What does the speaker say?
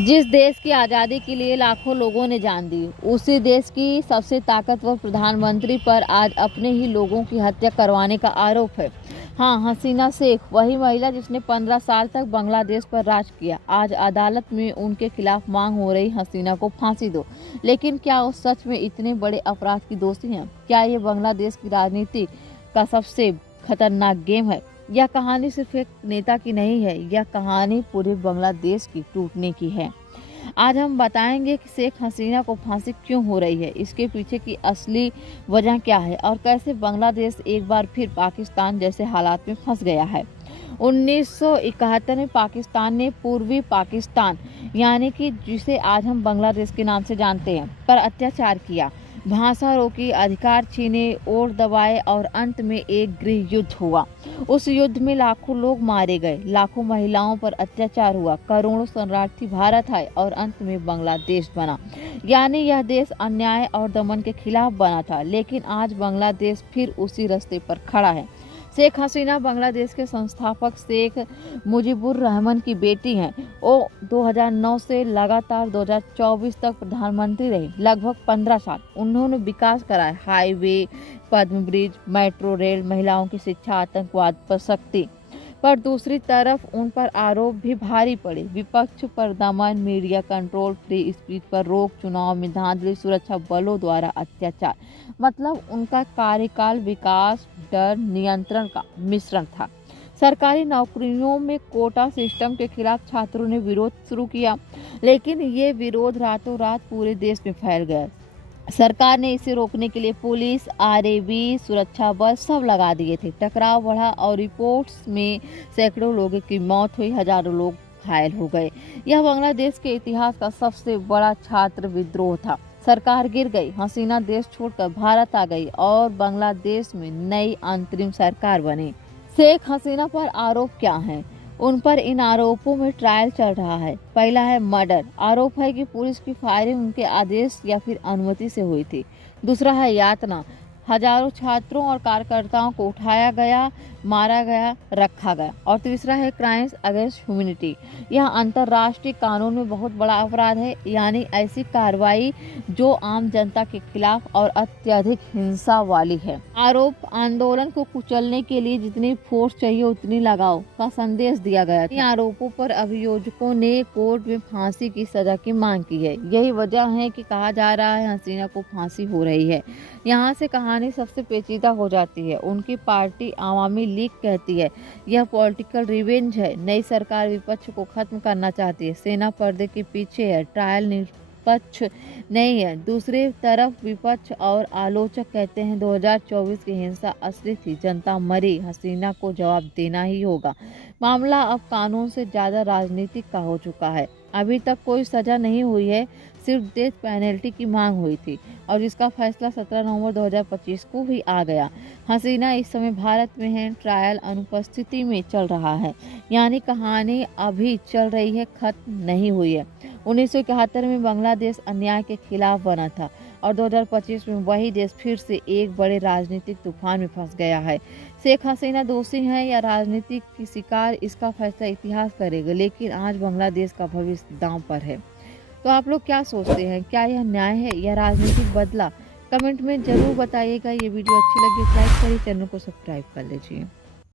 जिस देश की आज़ादी के लिए लाखों लोगों ने जान दी, उसी देश की सबसे ताकतवर प्रधानमंत्री पर आज अपने ही लोगों की हत्या करवाने का आरोप है। हाँ, हसीना शेख, वही महिला जिसने 15 साल तक बांग्लादेश पर राज किया, आज अदालत में उनके खिलाफ मांग हो रही हसीना को फांसी दो। लेकिन क्या वो सच में इतने बड़े अपराध की दोषी हैं? क्या ये बांग्लादेश की राजनीति का सबसे खतरनाक गेम है? यह कहानी सिर्फ एक नेता की नहीं है, यह कहानी पूरे बांग्लादेश की टूटने की है। आज हम बताएंगे कि शेख हसीना को फांसी क्यों हो रही है, इसके पीछे की असली वजह क्या है और कैसे बांग्लादेश एक बार फिर पाकिस्तान जैसे हालात में फंस गया है। 1971 में पाकिस्तान ने पूर्वी पाकिस्तान यानी कि जिसे आज हम बांग्लादेश के नाम से जानते हैं पर अत्याचार किया, भाषा रोकी, अधिकार छीने, और दबाए और अंत में एक गृह युद्ध हुआ। उस युद्ध में लाखों लोग मारे गए, लाखों महिलाओं पर अत्याचार हुआ, करोड़ों शरणार्थी भारत आए और अंत में बांग्लादेश बना। यानी यह देश अन्याय और दमन के खिलाफ बना था, लेकिन आज बांग्लादेश फिर उसी रास्ते पर खड़ा है। शेख हसीना बांग्लादेश के संस्थापक शेख मुजीबुर रहमान की बेटी हैं। वो 2009 से लगातार 2024 तक प्रधानमंत्री रही, लगभग 15 साल। उन्होंने विकास कराए, हाईवे, पद्म ब्रिज, मेट्रो रेल, महिलाओं की शिक्षा, आतंकवाद पर सख्ती। पर दूसरी तरफ उन पर आरोप भी भारी पड़े, विपक्ष पर दमन, मीडिया कंट्रोल, फ्री स्पीच पर रोक, चुनाव में धांधली, सुरक्षा बलों द्वारा अत्याचार। मतलब उनका कार्यकाल विकास, डर, नियंत्रण का मिश्रण था। सरकारी नौकरियों में कोटा सिस्टम के खिलाफ छात्रों ने विरोध शुरू किया, लेकिन ये विरोध रातों रात पूरे देश में फैल गया। सरकार ने इसे रोकने के लिए पुलिस, आरएबी, सुरक्षा बल सब लगा दिए थे। टकराव बढ़ा और रिपोर्ट्स में सैकड़ों लोगों की मौत हुई, हजारों लोग घायल हो गए। यह बांग्लादेश के इतिहास का सबसे बड़ा छात्र विद्रोह था। सरकार गिर गई, हसीना देश छोड़कर भारत आ गई और बांग्लादेश में नई अंतरिम सरकार बनी। शेख हसीना पर आरोप क्या हैं? उन पर इन आरोपों में ट्रायल चल रहा है। पहला है मर्डर। आरोप है कि पुलिस की फायरिंग उनके आदेश या फिर अनुमति से हुई थी। दूसरा है यातना। हजारों छात्रों और कार्यकर्ताओं को उठाया गया, मारा गया, रखा गया। और तीसरा है क्राइम्स अगेंस्ट ह्यूमैनिटी। यह अंतर्राष्ट्रीय कानून में बहुत बड़ा अपराध है, यानी ऐसी कार्रवाई जो आम जनता के खिलाफ और अत्यधिक हिंसा वाली है। आरोप आंदोलन को कुचलने के लिए जितनी फोर्स चाहिए उतनी लगाओ का संदेश दिया गया था। इन आरोपों पर अभियोजकों ने कोर्ट में फांसी की सजा की मांग की है। यही वजह है कि कहा जा रहा है हसीना को फांसी हो रही है। यहाँ से कहानी सबसे पेचीदा हो जाती है। उनकी पार्टी आवामी लीग कहती है यह पॉलिटिकल रिवेंज है। नई सरकार विपक्ष को खत्म करना चाहती है। सेना पर्दे के पीछे है, ट्रायल निष्पक्ष नहीं है। दूसरी तरफ विपक्ष और आलोचक कहते हैं 2024 की हिंसा असली थी, जनता मरी, हसीना को जवाब देना ही होगा। मामला अब कानून से ज्यादा राजनीतिक का हो चुका है। अभी तक कोई सजा नहीं हुई है, सिर्फ डेथ पेनल्टी की मांग हुई थी और जिसका फैसला 17 नवंबर 2025 को भी आ गया। हसीना इस समय भारत में है, ट्रायल अनुपस्थिति में चल रहा है, यानी कहानी अभी चल रही है, खत्म नहीं हुई है। 1971 में बांग्लादेश अन्याय के खिलाफ बना था और 2025 में वही देश फिर से एक बड़े राजनीतिक तूफान में फंस गया है। शेख हसीना दोषी है या राजनीतिक की शिकार, इसका फैसला इतिहास करेगा, लेकिन आज बांग्लादेश का भविष्य दांव पर है। तो आप लोग क्या सोचते हैं, क्या यह न्याय है या राजनीतिक बदला? कमेंट में जरूर बताइएगा। ये वीडियो अच्छी लगी तो लाइक करिए, चैनल को सब्सक्राइब कर लीजिए।